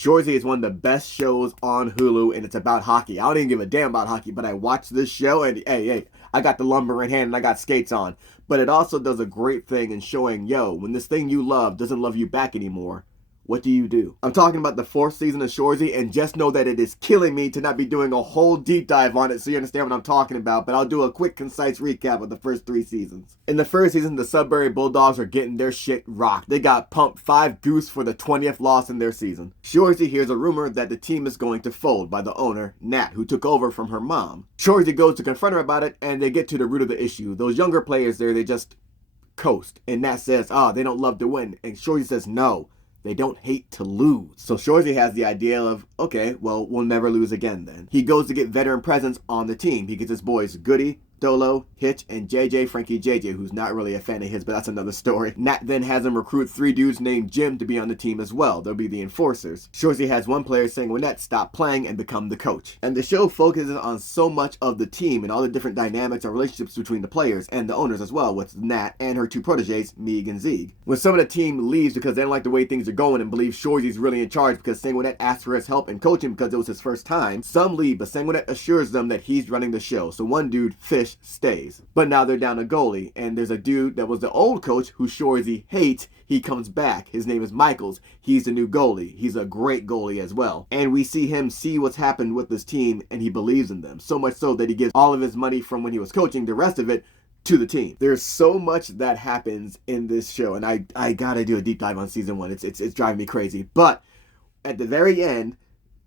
Shoresy is one of the best shows on Hulu, and it's about hockey. I don't even give a damn about hockey, but I watched this show, and hey, I got the lumber in hand and I got skates on. But it also does a great thing in showing, yo, when this thing you love doesn't love you back anymore, what do? I'm talking about the 4th season of Shoresy, and just know that it is killing me to not be doing a whole deep dive on it so you understand what I'm talking about, but I'll do a quick, concise recap of the first 3 seasons. In the first season, the Sudbury Bulldogs are getting their shit rocked. They got pumped 5 goose for the 20th loss in their season. Shoresy hears a rumor that the team is going to fold by the owner, Nat, who took over from her mom. Shoresy goes to confront her about it, and they get to the root of the issue. Those younger players there, they just coast. And Nat says, they don't love to win. And Shoresy says, no. They don't hate to lose. So Shoresy has the idea of, okay, well, we'll never lose again then. He goes to get veteran presence on the team. He gets his boys Goody, Dolo, Hitch, and JJ Frankie JJ, who's not really a fan of his, but that's another story. Nat then has him recruit 3 dudes named Jim to be on the team as well. They'll be the enforcers. Shoresy has one player saying, well, Nat, stop playing and become the coach. And the show focuses on so much of the team and all the different dynamics and relationships between the players and the owners as well, with Nat and her 2 proteges, Meeg and Zeeg. When some of the team leaves because they don't like the way things are going and believe Shoresy's really in charge because Sanguinet asked for his help and coaching because it was his first time, some leave, but Sanguinet assures them that he's running the show. So one dude, Fish, stays. But now they're down a goalie, and there's a dude that was the old coach who Shoresy hates. He comes back. His name is Michaels. He's the new goalie. He's a great goalie as well. And we see him see what's happened with this team, and he believes in them. So much so that he gives all of his money from when he was coaching, the rest of it, to the team. There's so much that happens in this show, and I gotta do a deep dive on season 1. It's driving me crazy. But at the very end,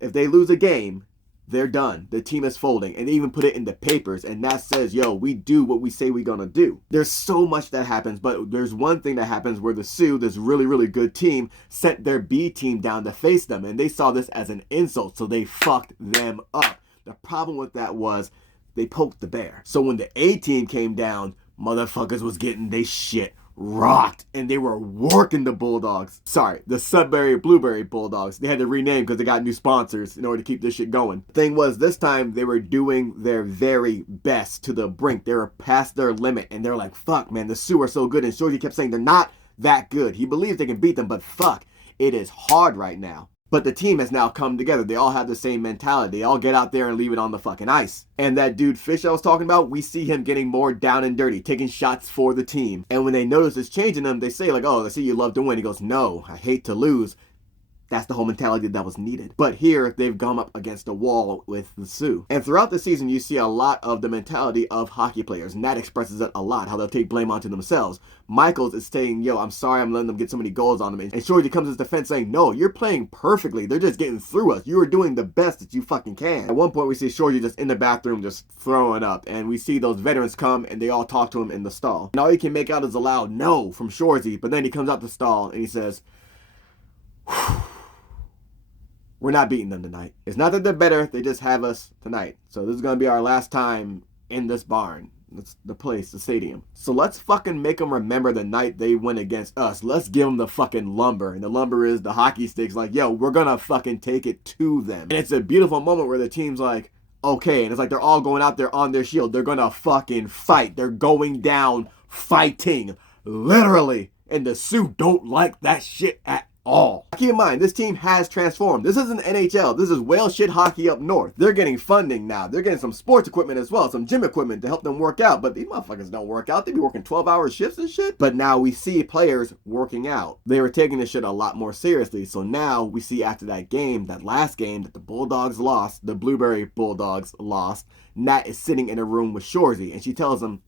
if they lose a game, they're done. The team is folding. And they even put it in the papers. And that says, yo, we do what we say we're gonna do. There's so much that happens, but there's one thing that happens where the Sioux, this really, really good team, sent their B team down to face them. And they saw this as an insult, so they fucked them up. The problem with that was they poked the bear. So when the A team came down, motherfuckers was getting they shit rocked, and they were working the Bulldogs. Sorry, the Sudbury Blueberry Bulldogs. They had to rename because they got new sponsors in order to keep this shit going. Thing was, this time they were doing their very best to the brink. They were past their limit, and they're like, fuck, man, the Sioux are so good. And Shoresy kept saying they're not that good. He believes they can beat them, but fuck, it is hard right now. But the team has now come together. They all have the same mentality. They all get out there and leave it on the fucking ice. And that dude Fish I was talking about, we see him getting more down and dirty, taking shots for the team. And when they notice it's changing them, they say like, oh, I see you love to win. He goes, no, I hate to lose. That's the whole mentality that was needed. But here, they've gone up against a wall with the Sioux. And throughout the season, you see a lot of the mentality of hockey players. And that expresses it a lot, how they'll take blame onto themselves. Michaels is saying, yo, I'm sorry I'm letting them get so many goals on them. And Shoresy comes to his defense saying, no, you're playing perfectly. They're just getting through us. You are doing the best that you fucking can. At one point, we see Shoresy just in the bathroom just throwing up. And we see those veterans come and they all talk to him in the stall. And all you can make out is a loud no from Shoresy. But then he comes out the stall and he says, whew. We're not beating them tonight. It's not that they're better, they just have us tonight. So this is going to be our last time in this barn. That's the place, the stadium. So let's fucking make them remember the night they went against us. Let's give them the fucking lumber. And the lumber is the hockey sticks. Like, yo, we're going to fucking take it to them. And it's a beautiful moment where the team's like, okay. And it's like they're all going out there on their shield. They're going to fucking fight. They're going down fighting. Literally. And the Sioux don't like that shit at all. Keep in mind, this team has transformed. This isn't NHL. This is whale shit hockey up north. They're getting funding now. They're getting some sports equipment as well, some gym equipment to help them work out. But these motherfuckers don't work out. They be working 12-hour shifts and shit. But now we see players working out. They were taking this shit a lot more seriously. So now we see after that game, that last game that the Bulldogs lost, the Blueberry Bulldogs lost, Nat is sitting in a room with Shoresy, and she tells him,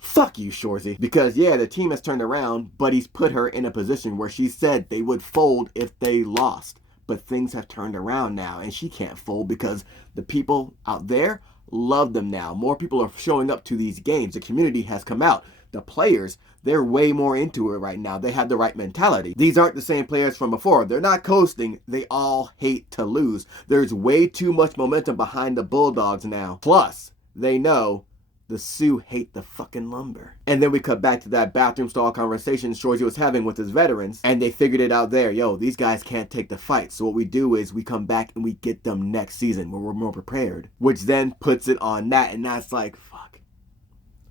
fuck you, Shoresy. Because, yeah, the team has turned around, but he's put her in a position where she said they would fold if they lost. But things have turned around now, and she can't fold because the people out there love them now. More people are showing up to these games. The community has come out. The players, they're way more into it right now. They have the right mentality. These aren't the same players from before. They're not coasting. They all hate to lose. There's way too much momentum behind the Bulldogs now. Plus, they know the Sioux hate the fucking lumber. And then we cut back to that bathroom stall conversation Shoresy was having with his veterans, and they figured it out there. Yo, these guys can't take the fight. So what we do is we come back and we get them next season where we're more prepared. Which then puts it on Nat, and Nat's like, fuck.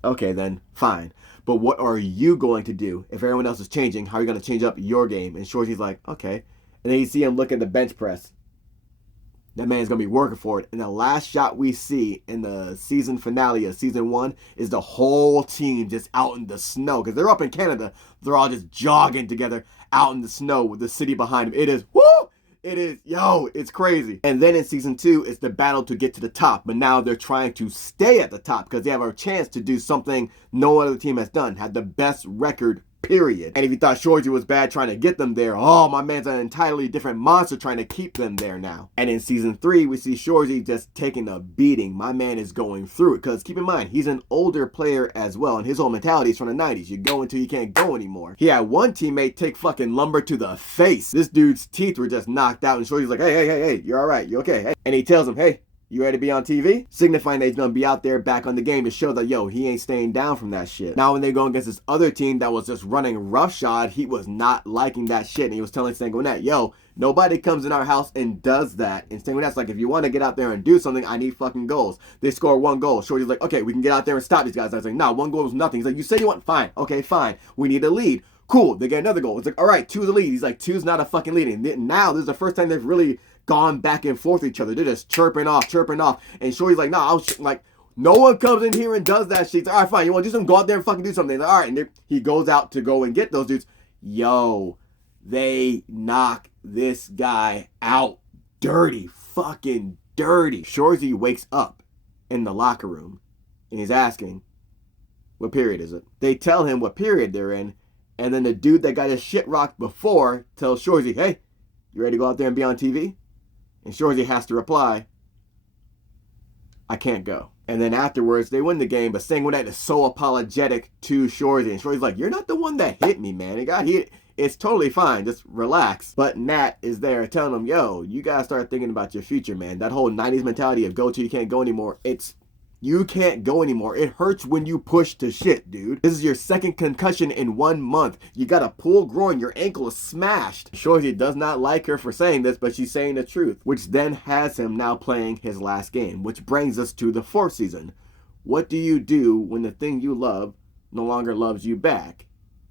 Okay then, fine. But what are you going to do? If everyone else is changing, how are you going to change up your game? And Shoresy's like, okay. And then you see him look at the bench press. That man's gonna be working for it. And the last shot we see in the season finale of season 1 is the whole team just out in the snow. Because they're up in Canada. They're all just jogging together out in the snow with the city behind them. It is, woo! It is, yo, it's crazy. And then in season 2, it's the battle to get to the top. But now they're trying to stay at the top because they have a chance to do something no other team has done. Have the best record, period. And if you thought Shoresy was bad trying to get them there, oh, my man's an entirely different monster trying to keep them there now. And in season 3, we see Shoresy just taking a beating. My man is going through it because keep in mind, he's an older player as well. And his whole mentality is from the 90s. You go until you can't go anymore. He had one teammate take fucking lumber to the face. This dude's teeth were just knocked out. And Shoresy's like, hey, you're all right. You okay? Hey. And he tells him, hey, you ready to be on TV? Signifying that he's going to be out there back on the game to show that, yo, he ain't staying down from that shit. Now, when they go against this other team that was just running roughshod, he was not liking that shit. And he was telling Sanguinet, yo, nobody comes in our house and does that. And Sanguinet's like, if you want to get out there and do something, I need fucking goals. They score 1 goal. Shoresy's like, okay, we can get out there and stop these guys. I was like, nah, 1 goal is nothing. He's like, you said you want, fine. Okay, fine. We need a lead. Cool. They get another goal. It's like, all right, 2's a lead. He's like, 2's not a fucking lead. And now this is the first time they've really gone back and forth with each other. They're just chirping off. And Shoresy's like, nah, like, no one comes in here and does that shit. Like, all right, fine. You want to do something? Go out there and fucking do something. Like, all right. And he goes out to go and get those dudes. Yo, they knock this guy out dirty. Fucking dirty. Shoresy wakes up in the locker room and he's asking, what period is it? They tell him what period they're in. And then the dude that got his shit rocked before tells Shoresy, hey, you ready to go out there and be on TV? And Shoresy has to reply, I can't go. And then afterwards, they win the game, but Sanguinet is so apologetic to Shoresy. And Shoresy's like, you're not the one that hit me, man. It got hit. It's totally fine. Just relax. But Nat is there telling him, yo, you gotta start thinking about your future, man. That whole 90s mentality of go till you can't go anymore, you can't go anymore. It hurts when you push to shit, dude. This is your 2nd concussion in 1 month. You got a pulled groin. Your ankle is smashed. Shoresy does not like her for saying this, but she's saying the truth, which then has him now playing his last game, which brings us to the 4th season. What do you do when the thing you love no longer loves you back?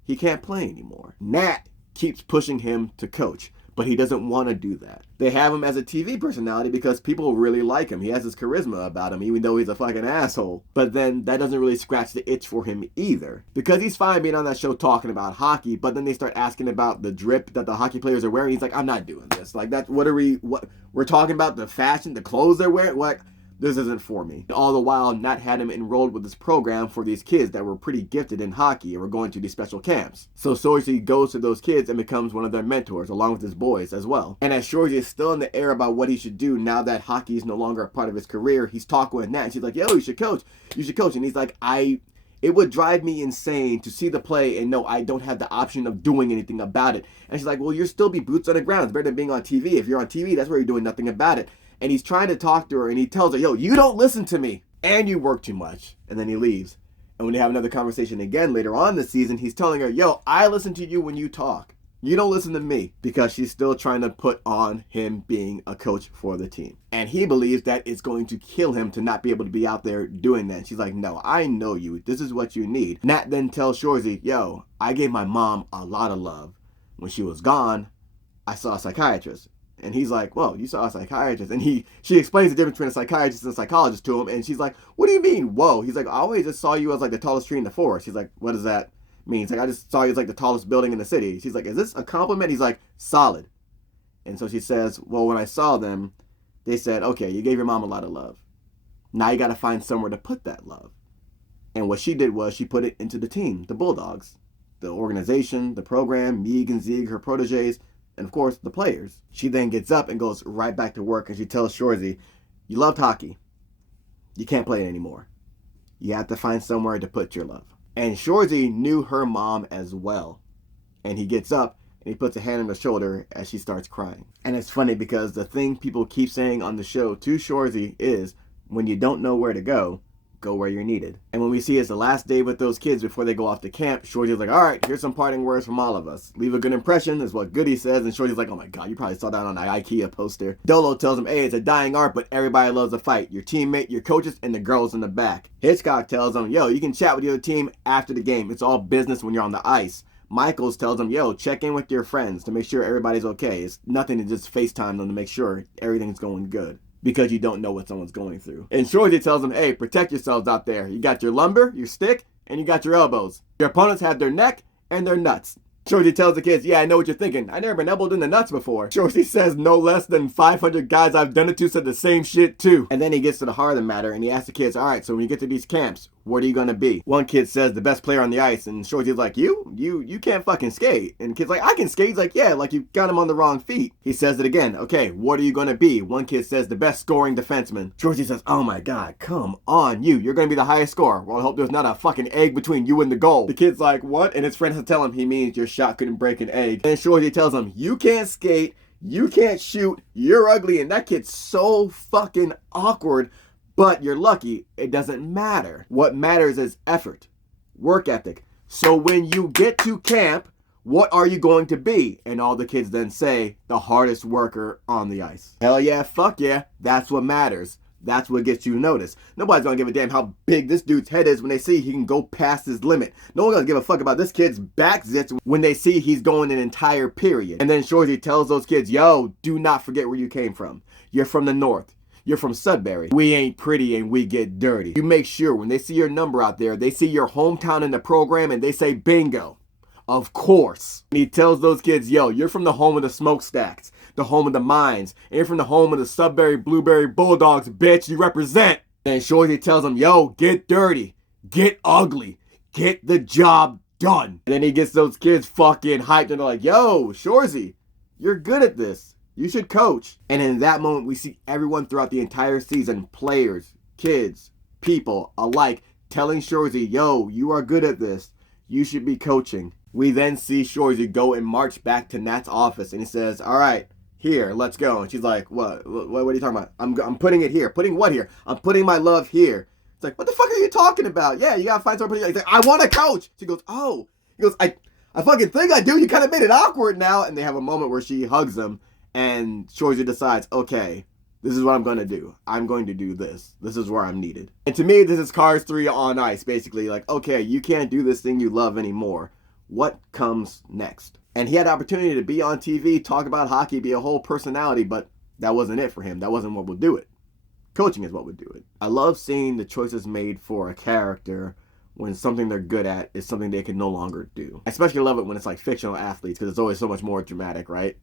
He can't play anymore. Nat keeps pushing him to coach, but he doesn't want to do that. They have him as a TV personality because people really like him. He has this charisma about him, even though he's a fucking asshole. But then that doesn't really scratch the itch for him either. Because he's fine being on that show talking about hockey, but then they start asking about the drip that the hockey players are wearing. He's like, I'm not doing this. Like, we're talking about the fashion, the clothes they're wearing? What? This isn't for me. All the while, Nat had him enrolled with this program for these kids that were pretty gifted in hockey and were going to these special camps. So Shoresy goes to those kids and becomes one of their mentors, along with his boys as well. And as Shoresy is still in the air about what he should do now that hockey is no longer a part of his career, he's talking with Nat, and she's like, yo, you should coach. You should coach. And he's like, it would drive me insane to see the play and know I don't have the option of doing anything about it. And she's like, well, you'll still be boots on the ground. It's better than being on TV. If you're on TV, that's where you're doing nothing about it. And he's trying to talk to her, and he tells her, yo, you don't listen to me, and you work too much. And then he leaves. And when they have another conversation again later on this season, he's telling her, yo, I listen to you when you talk. You don't listen to me. Because she's still trying to put on him being a coach for the team. And he believes that it's going to kill him to not be able to be out there doing that. And she's like, no, I know you. This is what you need. Nat then tells Shoresy, yo, I gave my mom a lot of love. When she was gone, I saw a psychiatrist. And he's like, well, you saw a psychiatrist. And she explains the difference between a psychiatrist and a psychologist to him. And she's like, what do you mean, whoa? He's like, I always just saw you as like the tallest tree in the forest. He's like, what does that mean? He's like, I just saw you as like the tallest building in the city. She's like, is this a compliment? He's like, solid. And so she says, well, when I saw them, they said, okay, you gave your mom a lot of love. Now you got to find somewhere to put that love. And what she did was she put it into the team, the Bulldogs, the organization, the program, Meeg and Zieg, her proteges, and of course, the players. She then gets up and goes right back to work, and she tells Shoresy, you loved hockey. You can't play it anymore. You have to find somewhere to put your love. And Shoresy knew her mom as well. And he gets up and he puts a hand on her shoulder as she starts crying. And it's funny because the thing people keep saying on the show to Shoresy is, when you don't know where to go where you're needed. And when we see it's the last day with those kids before they go off to camp, Shoresy's like, all right, here's some parting words from all of us. Leave a good impression is what Goody says. And Shoresy's like, oh my God, you probably saw that on the IKEA poster. Dolo tells him, hey, it's a dying art, but everybody loves a fight. Your teammate, your coaches, and the girls in the back. Hitchcock tells him, yo, you can chat with the other team after the game. It's all business when you're on the ice. Michaels tells him, yo, check in with your friends to make sure everybody's okay. It's nothing to just FaceTime them to make sure everything's going good, because you don't know what someone's going through. And Shoresy tells him, hey, protect yourselves out there. You got your lumber, your stick, and you got your elbows. Your opponents have their neck and their nuts. Shoresy tells the kids, yeah, I know what you're thinking. I never been elbowed in the nuts before. Shoresy says no less than 500 guys I've done it to said the same shit too. And then he gets to the heart of the matter and he asks the kids, all right, so when you get to these camps, what are you gonna be? One kid says the best player on the ice, and Shoresy's like, you can't fucking skate. And the kid's like, I can skate. He's like, yeah, like you got him on the wrong feet. He says it again, okay, what are you gonna be? One kid says the best scoring defenseman. Shoresy says, oh my god, come on, you're gonna be the highest scorer. Well, I hope there's not a fucking egg between you and the goal. The kid's like, what? And his friend has to tell him he means your shot couldn't break an egg. And Shoresy tells him, you can't skate, you can't shoot, you're ugly. And that kid's so fucking awkward. But you're lucky, it doesn't matter. What matters is effort, work ethic. So when you get to camp, what are you going to be? And all the kids then say, the hardest worker on the ice. Hell yeah, fuck yeah, that's what matters. That's what gets you noticed. Nobody's gonna give a damn how big this dude's head is when they see he can go past his limit. No one's gonna give a fuck about this kid's back zits when they see he's going an entire period. And then Shoresy tells those kids, yo, do not forget where you came from. You're from the north. You're from Sudbury. We ain't pretty and we get dirty. You make sure when they see your number out there, they see your hometown in the program and they say bingo. Of course. And he tells those kids, yo, you're from the home of the smokestacks, the home of the mines, and you're from the home of the Sudbury Blueberry Bulldogs, bitch. You represent. And Shoresy tells them, yo, get dirty, get ugly, get the job done. And then he gets those kids fucking hyped and they're like, yo, Shoresy, you're good at this. You should coach. And in that moment, we see everyone throughout the entire season, players, kids, people alike, telling Shoresy, yo, you are good at this. You should be coaching. We then see Shoresy go and march back to Nat's office. And he says, all right, here, let's go. And she's like, what are you talking about? I'm putting it here. Putting what here? I'm putting my love here. It's like, what the fuck are you talking about? Yeah, you got to find somebody. He's like, I want to coach. She goes, oh. He goes, I fucking think I do. You kind of made it awkward now. And they have a moment where she hugs him. And Shoresy decides, okay, this is what I'm going to do. I'm going to do this. This is where I'm needed. And to me, this is Cars 3 on ice, basically. Like, okay, you can't do this thing you love anymore. What comes next? And he had the opportunity to be on TV, talk about hockey, be a whole personality, but that wasn't it for him. That wasn't what would do it. Coaching is what would do it. I love seeing the choices made for a character when something they're good at is something they can no longer do. I especially love it when it's like fictional athletes, because it's always so much more dramatic, right?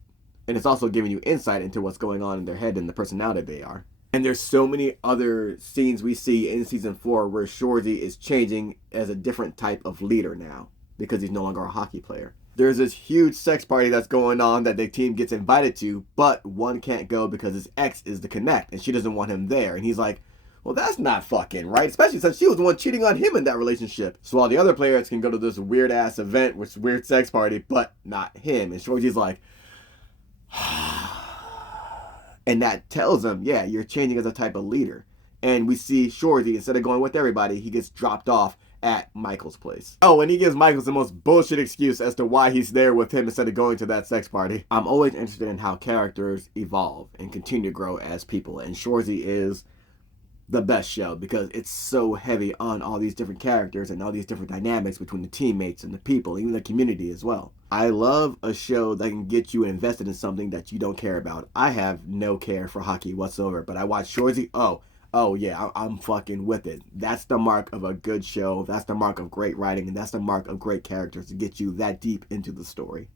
And it's also giving you insight into what's going on in their head and the personality they are. And there's so many other scenes we see in season 4 where Shoresy is changing as a different type of leader now because he's no longer a hockey player. There's this huge sex party that's going on that the team gets invited to, but one can't go because his ex is the connect and she doesn't want him there. And he's like, well, that's not fucking right, especially since she was the one cheating on him in that relationship. So all the other players can go to this weird ass event, which is weird sex party, but not him. And Shoresy's like, and that tells him, yeah, you're changing as a type of leader. And we see Shoresy, instead of going with everybody, he gets dropped off at Michael's place. Oh, and he gives Michael the most bullshit excuse as to why he's there with him instead of going to that sex party. I'm always interested in how characters evolve and continue to grow as people. And Shoresy is the best show because it's so heavy on all these different characters and all these different dynamics between the teammates and the people, even the community as well. I love a show that can get you invested in something that you don't care about. I have no care for hockey whatsoever, but I watch Shoresy, oh yeah, I'm fucking with it. That's the mark of a good show. That's the mark of great writing, and that's the mark of great characters to get you that deep into the story.